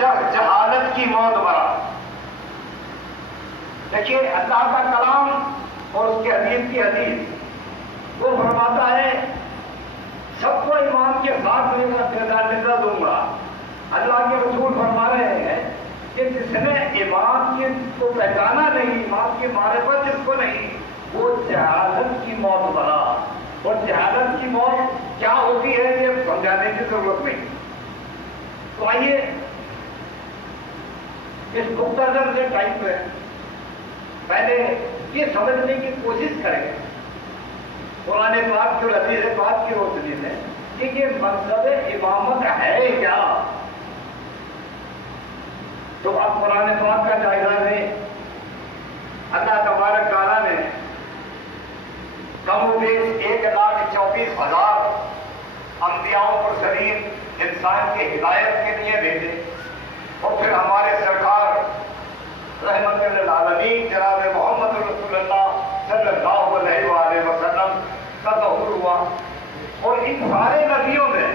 جہالت کی موت مرا۔ دیکھیے اللہ کا کلام اور اس کے حدیث کی حدیث وہ فرماتا ہے سب کو ایمان کے ساتھ ندا دوں گا۔ اللہ کے رسول فرما رہے ہیں کہ جس نے ایمان کے کو پہچانا نہیں، ایمان کی معرفت جس کو نہیں، وہ جہالت کی موت مرا۔ اور جہالت کی موت کیا ہوتی ہے یہ سمجھانے کی ضرورت نہیں۔ تو آئیے اس مختصر سے ٹائم پہ پہلے یہ سمجھنے کی کوشش کریں قرآن پاک کی اور حدیث پاک کی روشنی میں کہ یہ منصب امامت ہے کیا۔ تو اب قرآن پاک کا جائزہ لیں۔ اللہ تبارک تعالیٰ نے کم و بیش 1,34,000 انبیاء و مرسلین انسان کی ہدایت کے لیے بھیجے، اور پھر ہمارے سرکار رحمت للعالمین جناب محمد رسول اللہ صلی اللہ علیہ وآلہ وسلم کا ظہور ہوا۔ اور ان سارے نبیوں میں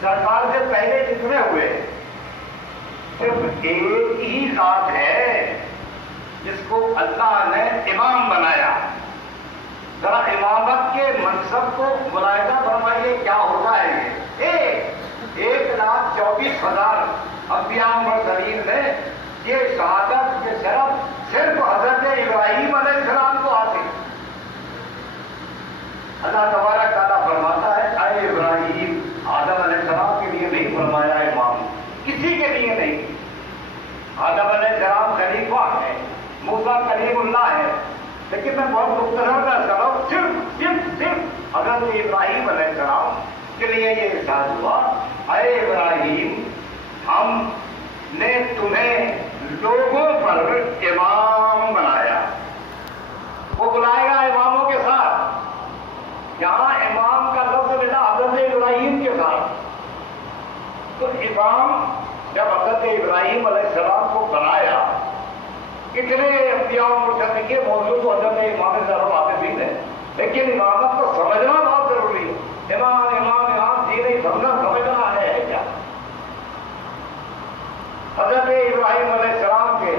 سرکار سے پہلے جتنے ہوئے صرف ایک ہی ذات ہے جس کو اللہ نے امام بنایا۔ ذرا امامت کے منصب کو ملاحظہ فرمائیے کیا ہوتا ہے یہ 1,24,000 انبیاء مرسلین میں یہ شہادت کے صرف حضرت ابراہیم علیہ السلام کو حاصل۔ اللہ تبارک تعالیٰ فرماتا ہے اے ابراہیم، آدم علیہ السلام کے لیے نہیں فرمایا امام، کسی کے لیے نہیں۔ آدم علیہ السلام خلیفہ ہے، موسیٰ کلیم اللہ ہے، لیکن میں بہت مختصر کر رہا ہوں، صرف حضرت ابراہیم علیہ السلام کے لیے یہ ارشاد ہوا اے ابراہیم، ہم نے تمہیں لوگوں پر امام بنایا۔ وہ بلائے گا اماموں کے ساتھ، یہاں امام کا لفظ ملا حضرت ابراہیم کے ساتھ۔ تو امام جب حضرت ابراہیم علیہ السلام کو بنایا، اتنے انبیاء و مرسلین کے موضوع تو حضرت امام صاحب آتے بھی ہیں، لیکن امامت کو سمجھنا بہت ضروری ہے۔ امام امام امام جی نہیں سمجھنا ہے کیا؟ حضرت ابراہیم علیہ السلام کے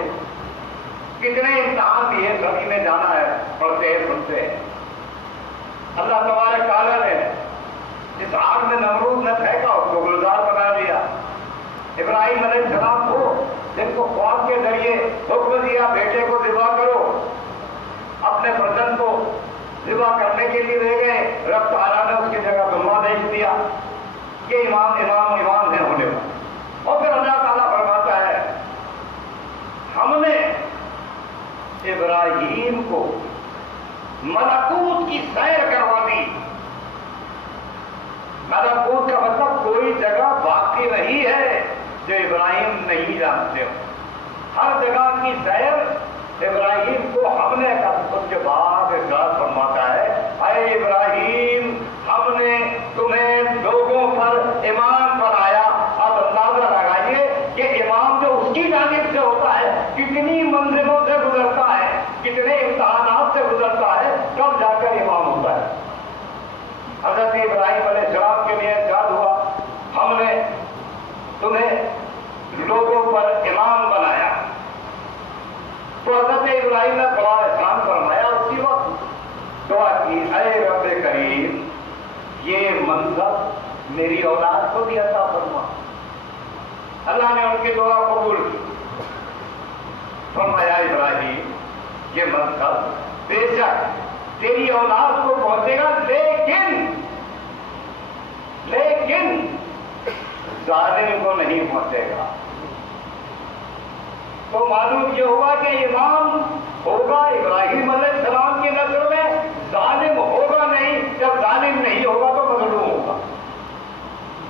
کتنے امتحان دیے سبھی نے جانا ہے، پڑھتے ہیں سنتے ہیں۔ اللہ تبارک تعالیٰ نے جس آگ میں نمرود نے پھینکا اس کو گلزار بنا دیا۔ ابراہیم علیہ السلام کو جن کو خواب کے ذریعے حکم دیا بیٹے کو ذبح کرو، اپنے فرزند کو ذبح کرنے کے لیے لے گئے، رب تعالیٰ نے اس کی جگہ دلہا بھیج دیا کہ امام امام امام ہے ہونے والے۔ اور پھر اللہ تعالیٰ فرماتا ہے ہم نے ابراہیم کو ملکوت کی سیر کروا دی۔ ملکوت کا مطلب کوئی جگہ باقی نہیں ہے جو ابراہیم نہیں جانتے ہو، ہر جگہ کی سیر ابراہیم کو ہم نے کر۔ اس کے بعد ارشاد فرماتا ہے اے ابراہیم، ہم نے تمہیں لوگوں پر امام بنایا۔ اب اندازہ لگائیے کہ امام جو اس کی جانب سے ہوتا ہے کتنی منزلوں سے گزرتا ہے، کتنے امتحانات سے گزرتا ہے، کب جا کر امام ہوتا ہے۔ حضرت ابراہیم علیہ السلام کے لیے ارشاد ہوا ہم نے تمہیں لوگوں پر امام بنایا۔ تو حضرت ابراہیم نے بڑا احسان فرمایا، اسی وقت دعا کی اے رب کریم یہ منصب میری اولاد کو بھی عطا فرما۔ اللہ نے ان کی دعا قبول کی، فرمایا ابراہیم یہ منصب بے شک تیری اولاد کو پہنچے گا، لیکن ظالم کو نہیں پہنچے گا۔ تو معلوم یہ ہوگا کہ امام ہوگا ابراہیم علیہ السلام کی نظر میں، ظالم ہوگا نہیں، جب ظالم نہیں ہوگا تو مظلوم ہوگا۔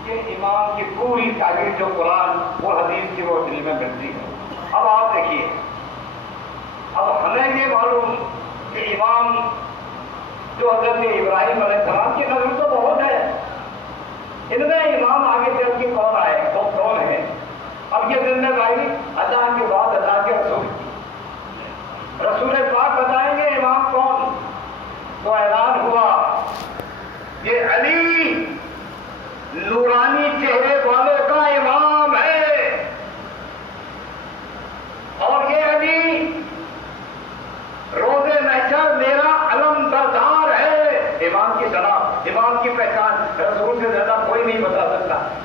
یہ امام کی پوری تعبیر جو قرآن اور حدیث کی روشنی میں ملتی ہے۔ اب آپ دیکھیے، اب ہمیں یہ معلوم کہ امام جو حضرت ابراہیم علیہ السلام کی نظر تو بہت ہے، ان میں امام آگے چل کے کون آئے، وہ کون ہے؟ اب یہ ذمہ داری اللہ کے بعد اللہ کے رسول پاک بتائیں گے امام کون۔ تو اعلان ہوا یہ علی نورانی چہرے والوں کا امام ہے۔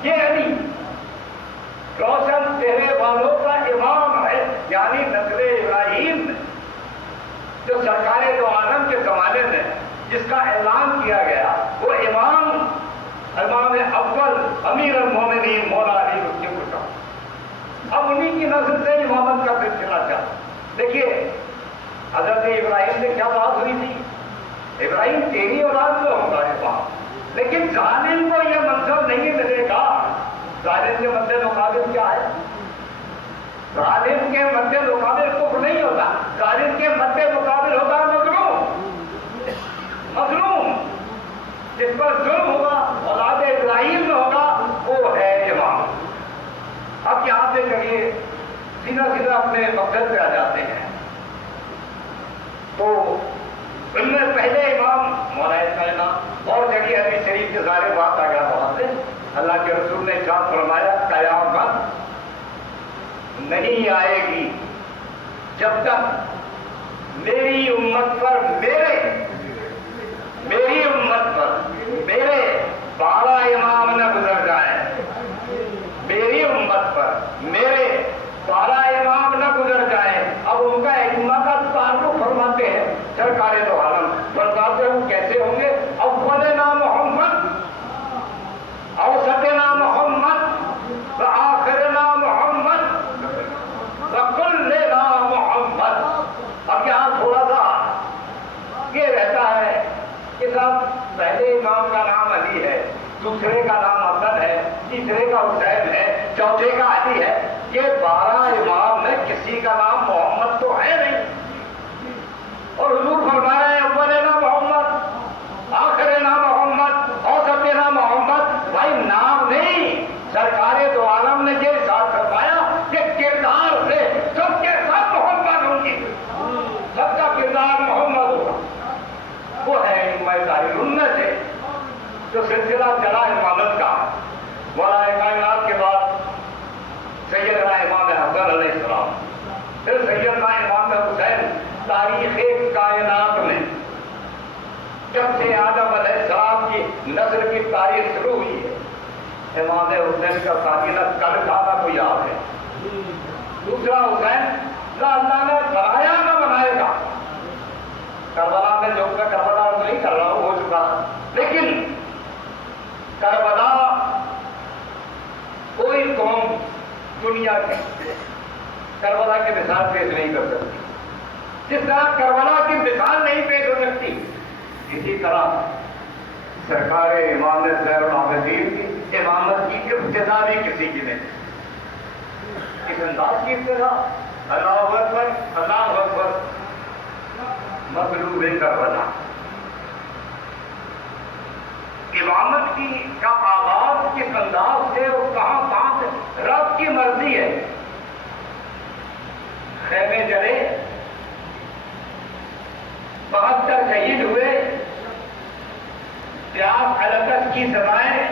یہ علی روشن چہرے والوں کا امام ہے، یعنی نسل ابراہیم جو سرکار دو عالم کے زمانے میں جس کا اعلان کیا گیا، وہ امام اول امیر المومنین مولا علی اس کے پٹا، اب انہی کی نسل سے امامت کا سلسلہ چلا۔ دیکھیے حضرت ابراہیم سے کیا بات ہوئی تھی، ابراہیم تیری اولاد میں ہوگا امام، لیکن ظالم کو یہ منصب نہیں ملے گا۔ ظالم کے مد مقابل کیا ہے؟ ظالم کے مد مقابل کفر نہیں ہوتا، ظالم کے مد مقابل ہوتا ہے مظلوم۔ مظلوم جس پر ظلم ہوگا اولاد ابراہیم میں ہوگا، وہ ہے امام۔ اب یہاں سے چلیے سیدھا سیدھا اپنے مقصد پہ آ جاتے ہیں۔ تو ان میں پہلے امام مولا کائنات، اور جگہ حدیث شریف کے سارے بات آ گیا وہاں سے، اللہ کے رسول نے ارشاد فرمایا قیامت نہیں آئے گی جب تک میری امت پر میرے 12 امام نہ گزر جائیں، میری امت پر میرے 12 امام نہ گزر جائیں۔ اب ان کا ائمہ کا تعارف فرماتے ہیں سرکار دو عالم، فرماتے ہیں وہ کیسے ہوں گے؟ اول نام محمد، اوسط نام محمد، وآخر نام محمد، وکل نام محمد۔ اب یہاں تھوڑا سا یہ رہتا ہے کہ صاحب پہلے امام کا نام علی ہے، دوسرے کا نام حسن ہے، تیسرے کا حسین ہے، چوتھے کا علی ہے۔ یہ 12 امام میں کسی کا نام محمد تو ہے نہیں، اور حضور فرما رہے ہیں اول نام محمد، آخر نام محمد، اوسط نام محمد۔ بھائی نام نہیں، سرکار دو عالم نے یہ ارشاد فرمایا کہ کردار سے سب کے سب محمد ہوں گی، سب کا کردار محمد ہوگا۔ وہ ہے ائمہ ظاہر، ان میں سے جو سلسلہ چلا امامت کا، مولا کائنات کے بعد سیدنا امام حسن علیہ السلام، پھر سیدنا امام حسین۔ تاریخ کائنات میں جب سے آدم علیہ السلام کی نسل کی تاریخ شروع ہوئی ہے، امام حسین کا سالگرہ کل تھا کوئی یاد ہے؟ دوسرا حسین نہ اللہ نے بنایا نہ بنائے گا۔ کربلا میں جو کربلا نہیں کر رہا ہوں، ہو چکا، لیکن کربلا کوئی قوم دنیا کی کربلا کی مثال پیش نہیں کر سکتی، جس طرح کربلا کی مثال نہیں پیش ہو سکتی، اسی طرح سرکار امام زین العابدین کی امامت کی ابتدا بھی کسی کی نہیں۔ اس انداز کی ابتدا، اللہ اکبر اللہ اکبر، مغلوب کربلا۔ امامت کی کا آغاز کس انداز سے اور کہاں سے، رب کی مرضی ہے۔ خیمے جلے، 72 شہید ہوئے، پیاس علقت کی سزائیں،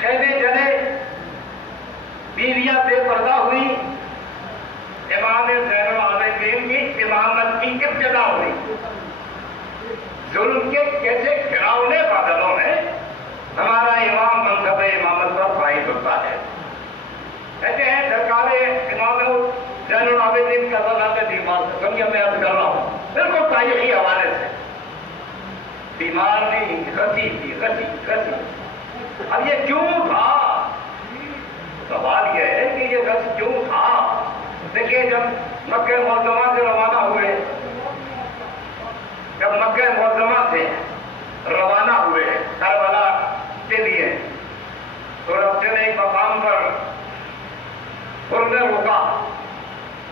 خیمے جلے، بیویاں بے پردہ ہوئی، امام زین العابدین کی امامت کی ابتدا ہوئی۔ ظلم کے کیسے گھراؤنے بادلوں میں ہمارا امام منصب امامت پر فائد ہوتا ہے۔ کہتے ہیں سرکار امام زین العابدین کا وضاحت بیمار سے سمجھے میں اب کر رہا ہوں بالکل تاریخی حوالے سے، بیمار نہیں، غسی تھی، غسی۔ اب یہ کیوں تھا؟ سوال یہ ہے کہ یہ غص کیوں تھا؟ دیکھیے جب مکہ معظمہ سے روانہ ہوئے، کربلا کے لیے، تو راستے میں ایک مقام پر نے روکا،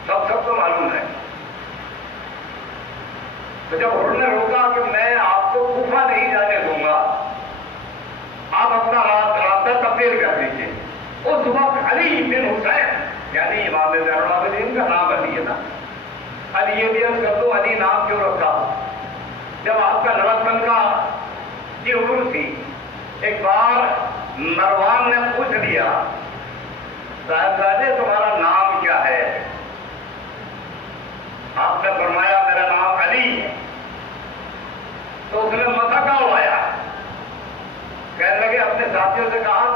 سب کو معلوم ہے۔ تو جب حر نے روکا کہ میں آپ کو کوفہ نہیں جانے دوں گا، آپ اپنا راستہ تبدیل کر دیجیے۔ اس وقت علی بن حسین، یعنی امام زین العابدین کا نام علی ہے نا، علی یہ بھی عرض کر دوں علی نام کیوں رکھا؟ جب آپ کا لڑکپن کا کی عمر تھی، ایک بار مروان نے پوچھ لیا صاحبزادے تمہارا نام کیا ہے؟ آپ نے فرمایا میرا نام علی ہے۔ تو اس نے مسا کا اڑایا، کہنے لگے اپنے ساتھیوں سے کہا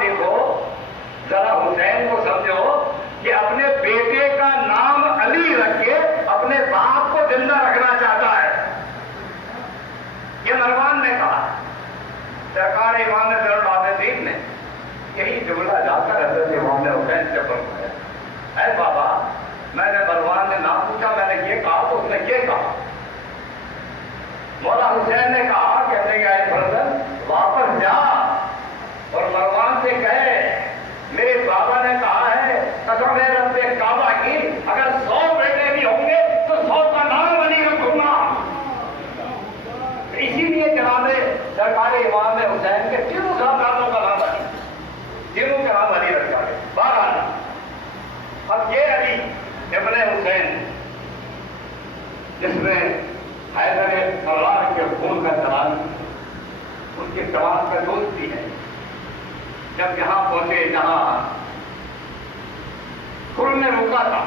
کہ اپنے بیٹے کا نام علی رکھ کے اپنے باپ کو زندہ رکھنا چاہتا ہے. یہ مروان نے کہا. سرکار امام زین العابدین نے یہی جملہ جا کر حضرت امام حسین سے فرمایا, اے بابا, میں نے مروان نے نام پوچھا, میں نے یہ کہا تو اس نے یہ کہا. مولا حسین نے کہا, کہتے ہیں اے برادر واپس جا اور مروان سے کہے میرے بابا نے کہا ہے قسم ہے رب کعبہ کی, اگر 100 بیٹے بھی ہوں گے تو 100 کا نام علی رکھوں گا. اسی لیے جناب سرکار امام حسین کے تینوں صاحبزادوں کا نام علی, تینوں کا نام علی رکھا ہے. بہرحال اب یہ علی ابن حسین جس میں حیدر کرار کے خون کا چلان, ان کے جوان کا دوست بھی ہے, جب یہاں پہنچے جہاں خل نے روکا تھا,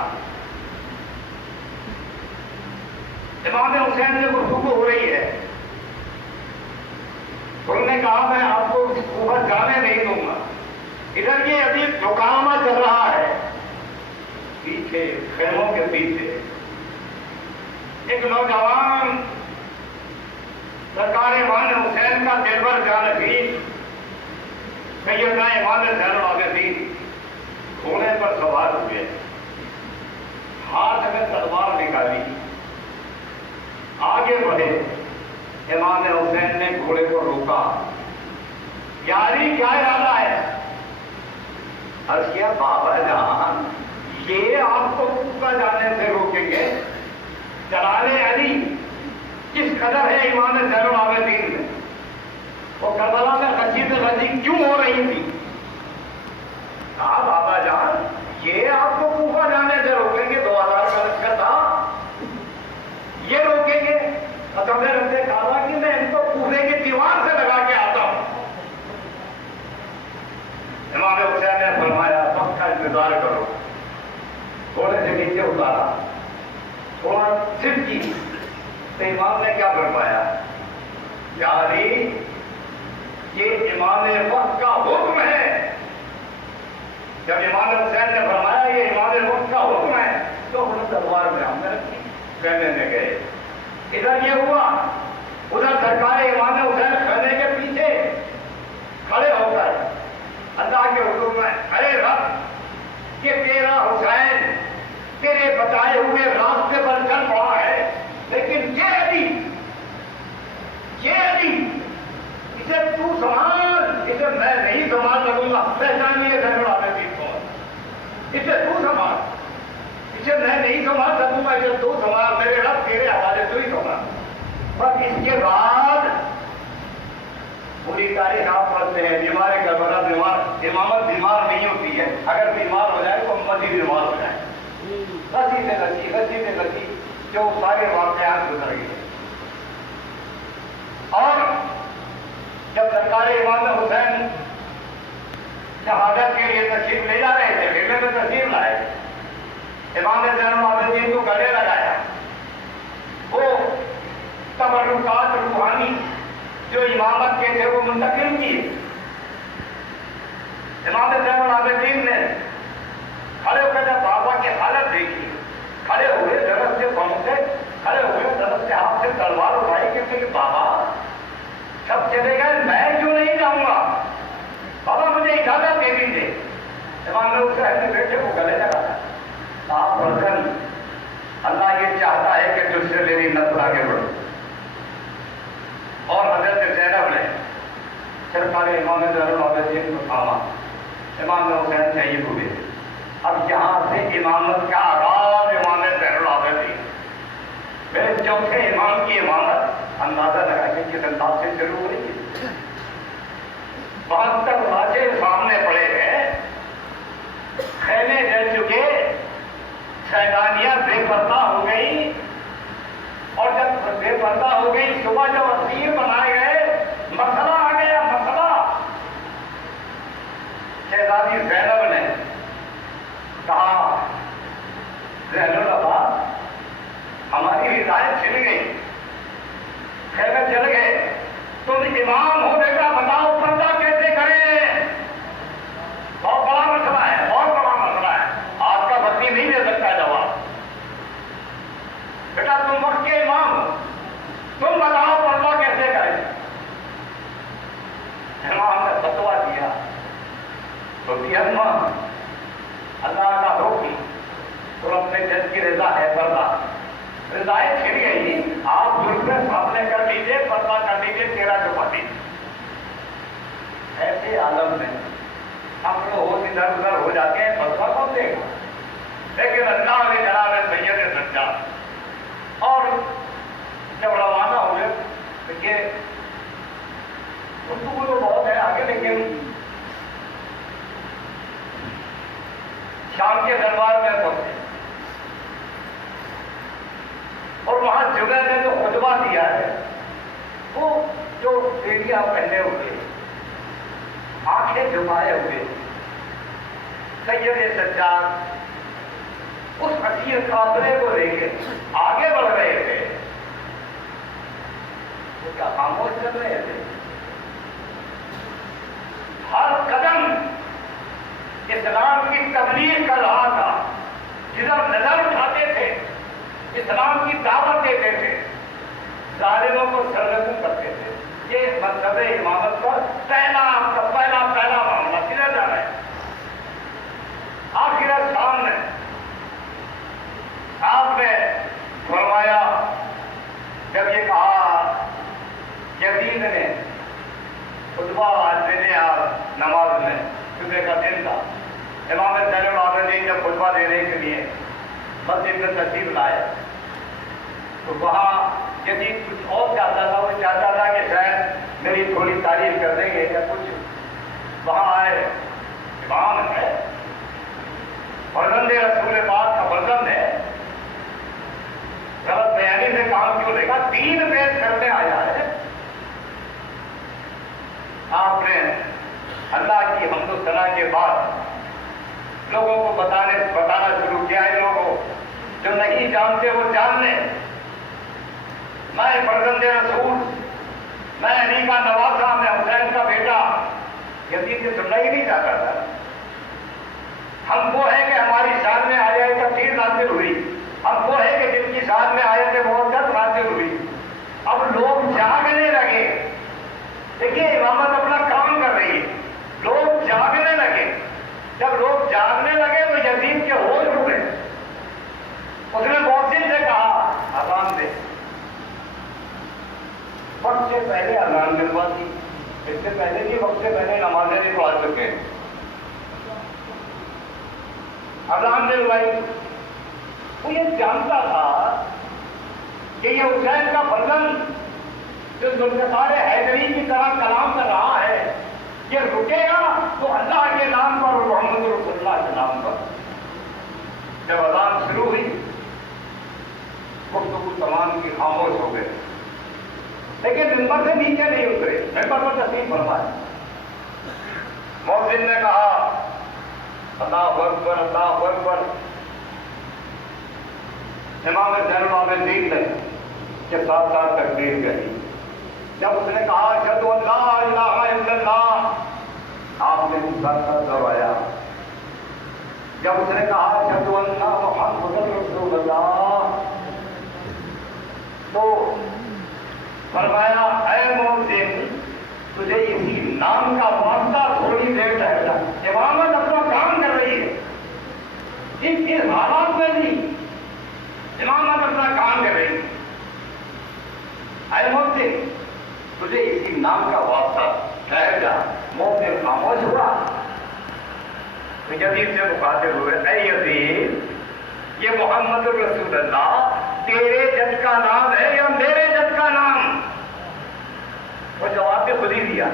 امام حسین سے گفتگو ہو رہی ہے. خل نے کہا میں آپ کو اوپر جانے نہیں دوں گا. ادھر یہ ابھی دکانہ چل رہا ہے, پیچھے خیموں کے پیچھے ایک نوجوان سرکار امام حسین کا دلبر جانشین سیدنا امام زین العابدین گھوڑے پر سوار ہوئے, ہاتھ میں تلوار نکالی, آگے بڑھے. امام حسین نے گھوڑے کو روکا, یاری کیا ارادہ ہے؟ عرض کیا بابا جان یہ آپ کو کوفہ جانے سے روکیں گے؟ جلال علی کس قدر ہے امام زین العابدین میں, وہ کربلا میں غزی غزی کیوں ہو رہی تھی؟ کہا بابا جان یہ آپ کو کوفہ جانے سے روکیں گے, 2000 کا لشکر تھا, یہ روکیں گے؟ قسم رب کعبہ کی میں ان کو کوفے کی دیوار سے لگا کے آتا ہوں. امام حسین نے فرمایا وقت کا انتظار کرو. گھوڑے سے نیچے اتارا, تھوڑا صرف کی تو امام نے کیا فرمایا, یاری یہ امام وقت کا حکم ہے. جب امام حسین نے فرمایا یہ امام وقت کا حکم ہے تو انہوں نے تلوار میں ہم نے رکھی, کہنے میں گئے. ادھر یہ ہوا, ادھر سرکار امام حسین خیمے کے پیچھے کھڑے ہو کر اللہ کے حکم میں, ارے رب کہ تیرا حسین تیرے بتائے ہوئے راستے پر چل پڑا ہے, لیکن یہ علی اسے تو سنبھال, اسے میں نہیں سنبھال سکوں گا. پہچانیے زین العابدین کو, اسے تو سنبھال, اسے میں نہیں سنبھال سکوں گا, اسے تو سنبھال, میرے رب تیرے حوالے تو ہی سنبھال. بس اس کے بعد پوری تاریخ آپ پڑھتے ہیں, بیمار کربلا بیمار, امامت بیمار نہیں ہوتی ہے, اگر بیمار ہو جائے تو امت ہی بیمار ہو جائے. غزی سے غزی جو سارے واقعات گزر گئے. اور جب سرکار امام حسین شہادت کے لیے تشریف لے جا رہے تھے, خیمے میں تشریف لائے, امام زین العابدین کو گلے لگایا. وہ تبرکات روحانی جو امامت کے تھے وہ منتقل کیے. امام زین العابدین نے کھڑے ہو کر جب بابا کی حالت دیکھی, کھڑے ہوئے درخت سے پہنچے, کھڑے ہوئے درخت سے ہاتھ سے تلوار اٹھائی, کہتے کہ بابا سب چلے گئے, میں کیوں نہیں جاؤں گا؟ بابا مجھے اجازت دے دیجیے. امام حسین نے بیٹے کو گلے لگایا, آپ برکن اللہ یہ چاہتا ہے کہ تجھ سے میری نسل آگے بڑھے. اور حضرت زینب نے سرکار امام زین العابدین کو تھاما, امام حسین شہید ہوئے. اب یہاں سے امامت کا آغاز امام زین العابدین, پھر چوتھے امام کی امامت اندازہ لگائیے کس انداز سے شروع ہوئی. 72 واجے سامنے پڑے ہیں, خیمے جل چکے, سیدانیاں بے پردہ ہو گئی, اور جب بے پردہ ہو گئی صبح جب اسیر بنائے گئے, مسئلہ آ گیا. مسئلہ شہزادی زینب نے کہا زین العابدین ہماری ہدایت چھن گئی, خیمے چل گئے, تم امام ہو بیٹا, بتاؤ پردہ کیسے کریں؟ بہت بڑا مسئلہ ہے, بہت بڑا مسئلہ ہے. آپ کا تو اماں اللہ کا حکم اور اپنے جج کی رضا ہے پردہ رضائیں چھڑ گئی آپ ضرور سامنے کر لیجیے پردہ کر لیجیے تیرا چھپا دیجیے ایسے عالم میں ہم لوگ ادھر ادھر ہو جاتے ہیں فتوا کون دے گا لیکن اللہ کے جناب سید سجاد اور جب روانہ ہوئے دیکھیے گفتگو تو بہت ہے آگے لیکن شام کے دربار میں پہنچے اور وہاں جگہ نے جو خطبہ دیا ہے وہ جو بیڑیاں پہنے ہوئے آنکھیں جھکائے ہوئے سید سجاد اس حسین قافلے کو لے کے آگے بڑھ رہے تھے وہ کیا خاموش کر رہے تھے ہر قدم اسلام کی تبلیغ کر رہا تھا جدھر نظر اٹھاتے تھے اسلام کی دعوت دیتے تھے ظالموں کو سرگرم کرتے تھے یہ مذہب امامت کا پہلا معاملہ کدھر جا رہا ہے آخر شام میں آپ نے فرمایا جب یہ کہا یزید نے خطبہ دینے آپ نماز میں صبح کا دن تھا امام زین العابدین جب خطبہ دینے کے لیے مسجد میں تشریف لائے تو وہاں یزید کچھ اور چاہتا تھا وہ چاہتا تھا کہ شاید میری تھوڑی تعریف کر دیں گے یا کچھ وہاں آئے امام ہے فرزند رسول پاک کا فرزند ہے غلط بیانی سے کام کیوں لے گا 3 پیش کرنے آیا ہے آپ نے اللہ کی حمد و ثنا کے بعد لوگوں کو بتانا شروع کیا ہے لوگوں جو نہیں جانتے وہ جان لیں میں فرزند رسول میں علی کا نواسا میں حسین کا بیٹا یزید سے سننا ہی نہیں چاہتا تھا ہم وہ ہے کہ ہماری شان میں آیا تفسیر نازل ہوئی ہم وہ ہے کہ جن کی شان میں آئے تھے محدت نازل ہوئی اب لوگ جاگنے لگے دیکھیے امامت اپنا کام کر رہی ہے لوگ جاگنے لگے جب لوگ جاگنے لگے تو یزید کے ہوش اڑے اس نے محسن سے کہا اذان دے وقت سے پہلے اذان دلوا دی اس سے پہلے بھی وقت سے پہلے نمازیں نہیں پڑھ چکے اذان دلوائی وہ یہ جانتا تھا کہ یہ حسین کا فرزند جو ذوالفقار حیدری کی طرح کلام کر رہا ہے یہ رکے گا تو اللہ کے نام پر اور محمد رسول اللہ کے نام پر جب اذان شروع ہوئی گفتگو تمام کی خاموش ہو گئے لیکن ممبر سے نیچے نہیں اترے ممبر پر تشریف فرمائے مؤذن نے کہا اللہ اکبر اللہ اکبر امام زین العابدین نے کے ساتھ ساتھ تکبیر کہی جب اس نے کہا اشہد ان لا الہ الا اللہ آپ نے ساتھ ساتھ دہرایا جب اس نے کہا اشہد ان محمد رسول اللہ تو فرمایا اے مؤذن تجھے اسی نام کا واسطہ تھوڑی دیر ٹھہر جا امامت اپنا کام کر رہی ہے اس حالات میں بھی امامت اپنا کام کر رہی ہے اے مؤذن تجھے اسی نام کا واسطہ ٹھہر جا مؤذن خاموش ہوا تو یزید سے مخاطب ہوئے اے یزید یہ محمد رسول اللہ تیرے جد کا نام ہے یا میرے جد کا نام وہ جواب بھی خود ہی دیا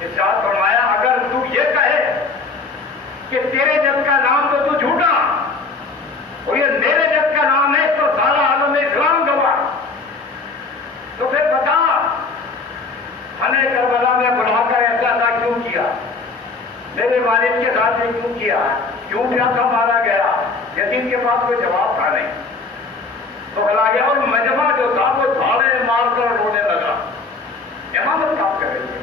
ارشاد فرمایا اگر تو یہ کہے کہ تیرے جد کا نام تو جھوٹا اور یہ میرے جد کا نام ہے تو سارا عالم اسلام گواہ تو پھر بتا ہمیں کربلا میں بلا کر ایسا تھا کیوں کیا میرے والد کے ساتھ نے کیوں کیا کیوں کیا تھا مارا گیا یزید کے پاس کوئی جواب تھا نہیں تو بلا گیا اور مجمع جو تھا وہ جھاڑے مار کر رونے لگا امامت کام کر رہی ہے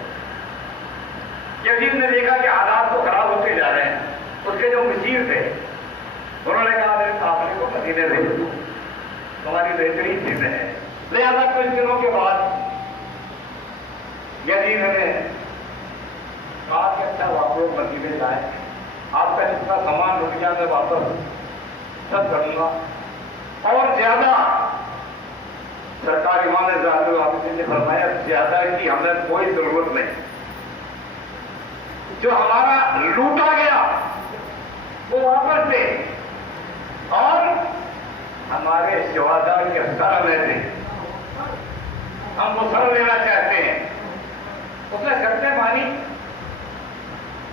یزید نے دیکھا کہ حالات تو خراب ہوتے جا رہے ہیں اس کے جو مشیر تھے انہوں نے کہا میرے قافلے کو مدینے بھیج دو تمہاری بہترین چیزیں ہیں لہٰذا کچھ دنوں کے بعد یزید نے کہا کہ اچھا آپ لوگ مدینے جائیں، آپ کا جتنا سامان دنیا میں واپس سب کروں گا، اور زیادہ سرکار امام زیادہ العابدین نے فرمایا زیادہ کی ہمیں کوئی ضرورت نہیں، جو ہمارا لوٹا گیا وہ واپس دے، اور ہمارے شہداء کے سر میں دے، ہم وہ سر لینا چاہتے ہیں۔ اس نے شرطیں مانی،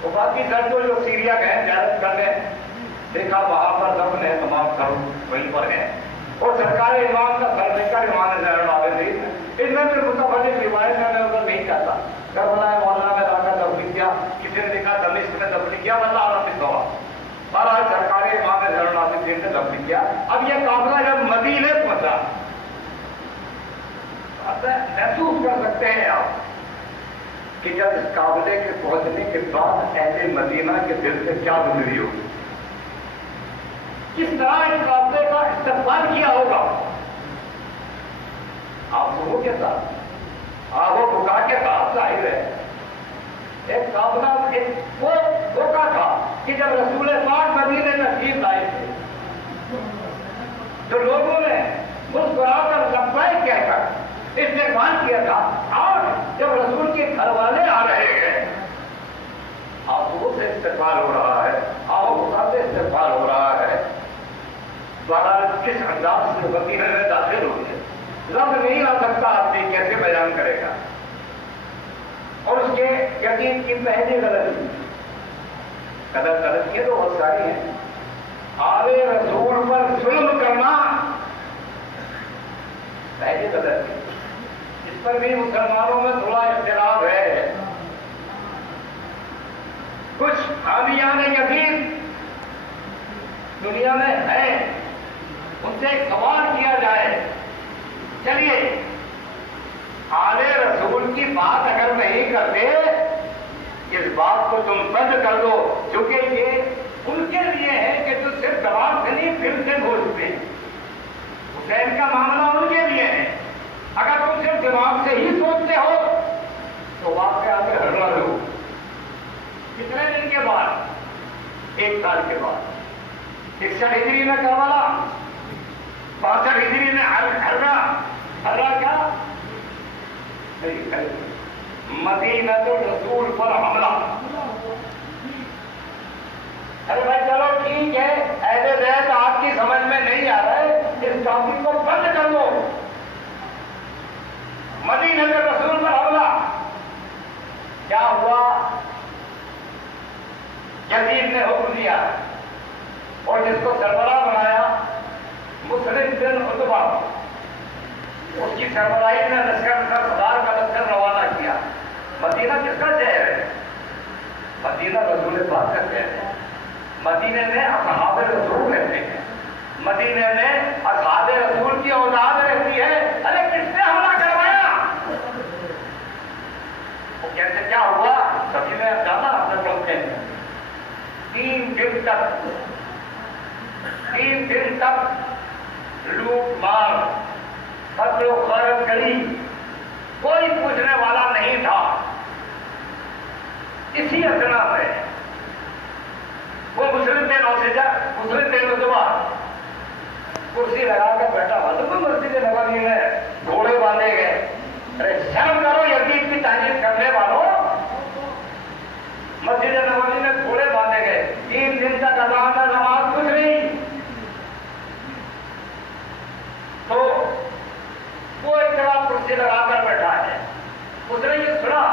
وہ باقی سر تو جو سیریا گئے زیارت کرنے، دیکھا وہاں پر دفن ہے، تمام سر وہیں پر ہیں، اور سرکار امام کا سر لے کر امام زین العابدین ان میں پھر متفرق روایت میں ادھر نہیں چاہتا، کربلا مولانا میں لا کر دفن کیا، کسی نے دیکھا دمشق میں دفن کیا، واللہ اعلم بالصواب، بہرحال سرکار امام زین العابدین نے دفن کیا۔ اب یہ قافلہ جب مدینے پہنچا، محسوس کر سکتے ہیں آپ کہ جب اس قافلے کے پہنچنے کے بعد اہل مدینہ کے دل سے کیا گزری ہوگی، کس طرح اس قافلے کا استقبال کیا ہوگا۔ آپ سنو کے ساتھ آہو بکا کے ساتھ ظاہر ہے ایک قافلہ وہ دھوکہ تھا کہ جب رسول پاک مدینے میں تشریف لائے تھے تو لوگوں نے مسکرا کر لبیک کہہ کر استقبال کیا تھا، اور جب رسول کے گھر والے آ رہے ہیں آنسو سے استقبال ہو رہا ہے، آہو سے استقبال ہو رہا ہے، بہرحال کس انداز سے مدینے میں داخل ہوئے لفظ نہیں آ سکتا، آدمی کیسے بیان کرے گا۔ اور اس کے یقین کی پہلی غلطیاں تو بہت ساری ہیں، آل رسول پر ظلم کرنا پہلی غلطی، اس پر بھی مسلمانوں میں تھوڑا اختلاف ہے۔ کچھ حامیان یزید دنیا میں ہیں، ان سے سوال کیا جائے، چلیے آل رسول کی بات اگر نہیں کرتے اس بات کو تم بند کر دو، کیونکہ یہ ان کے لیے ہے کہ جو صرف دماغ سے نہیں دل سے بولتے ہیں، حسین کا معاملہ ان کے لیے ہے۔ اگر تم صرف دماغ سے ہی سوچتے ہو تو واقعہ میں ہرنا دو۔ کتنے دن کے بعد؟ 1 سال کے بعد 61 ہجری میں کربلا، 62 ہجری میں ہرنا کیا؟ مدینہ الرسول پر حملہ۔ ارے بھائی چلو ٹھیک ہے، اہل بیت آپ کی سمجھ میں نہیں آ رہا ہے، اس ٹاپک کو بند کر دو۔ مدینہ الرسول پر حملہ کیا ہوا؟ یزید نے حکم دیا اور جس کو سربراہ بنایا مسلم بن عتبہ، اس کی سربراہی نے لشکر 10,000 کا لشکر روانہ کیا۔ مدینہ کس کا شہر ہے؟ مدینہ رسول پاک کا شہر ہے۔ مدینے میں اصحاب رسول رہتے ہیں، مدینے میں اصحاب رسول کی اولاد رہتی ہے۔ ارے کس نے حملہ کروایا؟ وہ کیسے کیا ہوا؟ سبھی نے جانا اپنے پڑھتے ہیں۔ 3 دن تک لوٹ مار قتل و غارت کری، کوئی پوچھنے والا نہیں تھا۔ اسی اثنا میں وہ مسلم بن عتبہ کرسی لگا کر بیٹھا ہوا تو مسجد نبوی میں گھوڑے باندھے گئے۔ ارے شرم کرو یزید کی تعریف کرنے والوں، مسجد نبوی میں گھوڑے باندھے گئے۔ 3 دن تک اذان نماز کچھ نہیں، تو وہ ایک جگہ کرسی لگا کر بیٹھا ہے۔ اس نے یہ سنا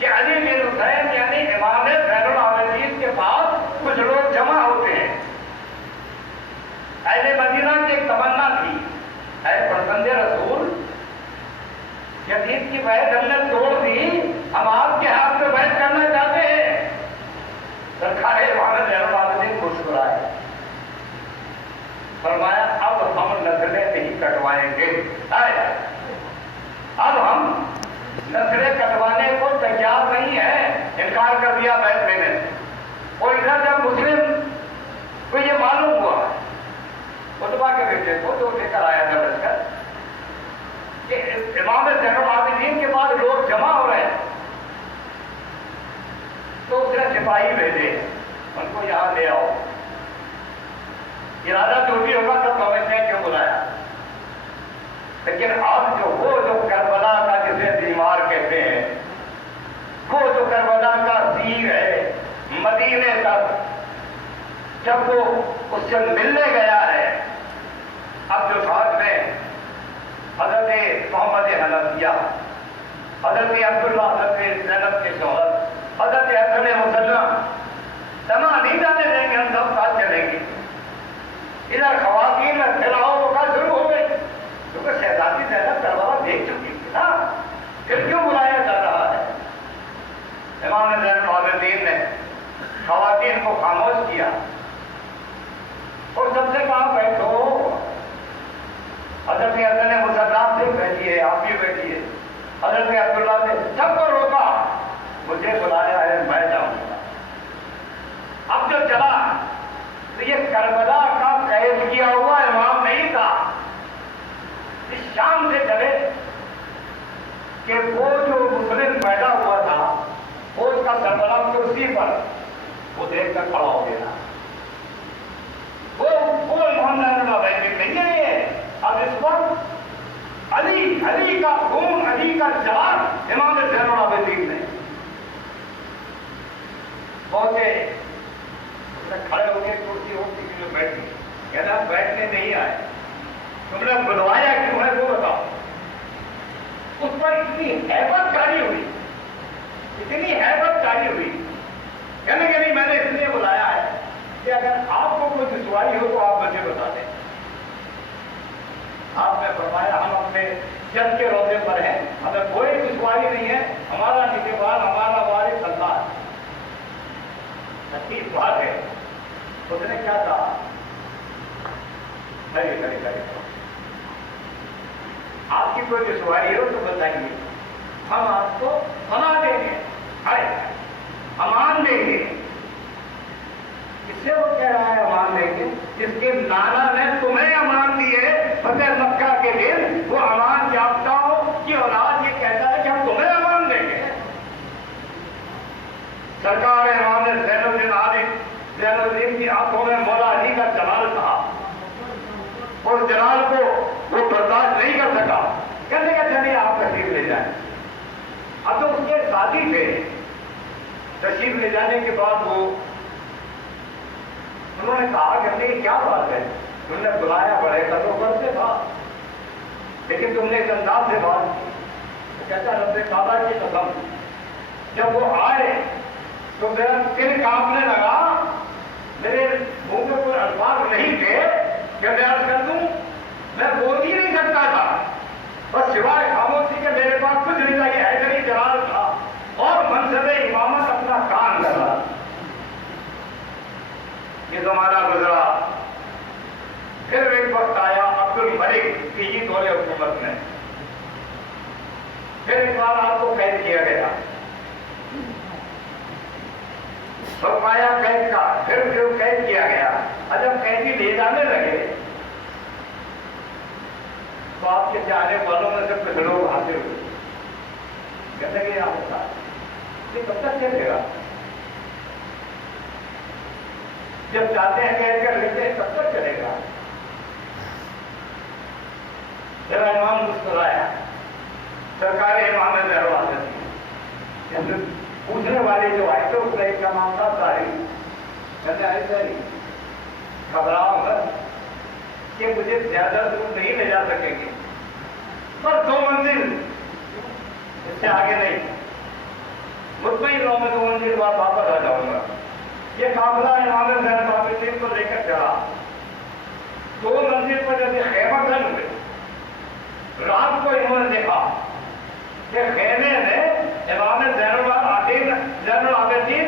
کہ علی بن حسین یعنی امام زین العابدین کے پاس کچھ لوگ جمع ہوتے ہیں۔ اہل مدینہ کی ایک تمنا تھی، اے فرزند رسول، یزید کی بیعت ہم نے توڑ دی، ہم آپ کے ہاتھ میں بیعت کرنا چاہتے ہیں۔ سرکار امام زین العابدین مسکرائے، فرمایا اب ہم نسلیں نہیں کٹوائیں گے، اب ہم نسلیں کٹوانے کو تیار نہیں ہے، انکار کر دیا بیعت لینے سے۔ اور ادھر جب مسلم کو یہ معلوم ہوا عتبہ کے بیٹے کو جو لے کر آیا تھا لشکر کہ امام زین العابدین کے بعد لوگ جمع ہو رہے ہیں، ان کو یہاں لے آؤ. ارادہ جو بھی ہوگا تو سمجھتے ہیں کیوں بلایا. لیکن اب جو کربلا کا جسے بیمار کہتے ہیں, وہ جو کربلا کا سیر ہے, مدینے تک جب وہ اس سے ملنے گیا ہے, اب جو ساتھ میں حضرت محمد حنفیہ, حضرت عبداللہ, حضرت زینب کے شوہر, حضرت حسن مسلم, تمام نہیں جانے دیں گے, ہم سب ساتھ چلیں گے. ادھر خواتین میں پھیلاؤ کا شروع ہو گئی, کیونکہ شہزادی زینب کربلا دیکھ چکی تھی نا, پھر کیوں بلایا جا رہا ہے. امام زین العابدین نے خواتین کو خاموش کیا اور سب سے کہا بیٹھو. حضرت حسن مسلم سے بیٹھیے, آپ بھی بیٹھیے. حضرت عبداللہ نے سب کو روکا, مجھے بلایا ہے, میں جاؤں گا. اب جو چلا تو یہ کربلا کا قید کیا ہوا امام نہیں تھا. اس شام سے چلے کہ وہ جو مسلم پیدا ہوا تھا, وہ اس کا کربلا کرسی پر وہ دیکھ کر کھڑا ہو گیا. وہ امام نہیں ہے یہ. اب اس وقت علی کا خون, علی کا جلال امام زین العابدین نے پہنچے, کھڑے ہو کے کرسی ہوتی جو بیٹھی, کہنا بیٹھنے نہیں آئے, تم نے بلوایا کیوں ہے وہ بتاؤ. اس پر اتنی ہیبت جاری ہوئی, اتنی ہیبت جاری ہوئی, کہنے کہ نہیں میں نے اس لیے بلایا ہے کہ اگر آپ کو کوئی دشواری ہو تو آپ مجھے بتا دیں. آپ نے فرمایا ہم اپنے جد کے روزے پر ہیں, ہمیں کوئی دشواری نہیں ہے, ہمارا نگہبان, ہمارا وارث اللہ ہے. اچھی بات ہے. اس نے کیا کہا, آپ کی کوئی دشواری ہو تو بتائیے, ہم آپ کو بنا دیں گے, امان دیں گے. اس سے وہ کہہ رہا ہے امان دیں گے, جس کے نانا نے تمہیں امان دیے فتح مکہ کے دن, وہ امان یافتاؤں کی اولاد یہ کہتا ہے کہ ہم تمہیں امان دیں گے. سرکار امام زین الدین کی آنکھوں میں مولا علی کا جلال تھا, اس جلال کو وہ برداشت نہیں کر سکا. کہنے کا چلیے آپ تشریف لے جائیں. اب تو اس کے ساتھی تھے, تشریف لے جانے کے بعد وہ انہوں نے کہا کہ کیا بات ہے, تم نے بلایا بڑے قدر سے تھا, لیکن تم نے اس انداز سے بات کی. کہتا رب کعبہ کی قسم, جب وہ آئے تو میرا دل کانپنے لگا, میرے منہ میں کوئی الفاظ نہیں تھے کہ میں عرض کر دوں, میں بول ہی نہیں سکتا تھا, بس سوائے خاموشی کے میرے پاس کچھ نہیں تھا. یہ حیدری جلال تھا اور منصب امامت اپنا کام کر رہا. یہ زمانہ گزرا, پھر ایک وقت آیا عبد الملک کی دور حکومت میں, پھر ایک بار آپ کو قید کیا گیا, فرمایا قید کا, پھر قید کیا گیا. اور جب قیدی لے جانے لگے تو آپ کے جانے والوں میں سے کچھ لوگ حاضر ہوئے, کہتے کہ آپ ہوتا یہ کب تک چلے گا, جب جاتے ہیں قید کر لیتے ہیں کب تک چلے گا. جب امام مسکرایا, سرکار امام زین العابدین پوچھنے والے جو آئے تھے اس کا ایک کا نام تھا طاہری. کہتے آئے طاہری گھبراؤ مت کہ مجھے زیادہ دور نہیں لے جا سکیں گے, پر 2 منزل, اس سے آگے نہیں. مطمئن رہو میں 2 منزل بعد واپس آ جاؤں گا. یہ قافلہ امام زین العابدین کو لے کر چلا. 2 منزل پر جیسے خیمہ گن ہوئے, رات کو انہوں نے دیکھا کہ خیمے میں امام زین العابدین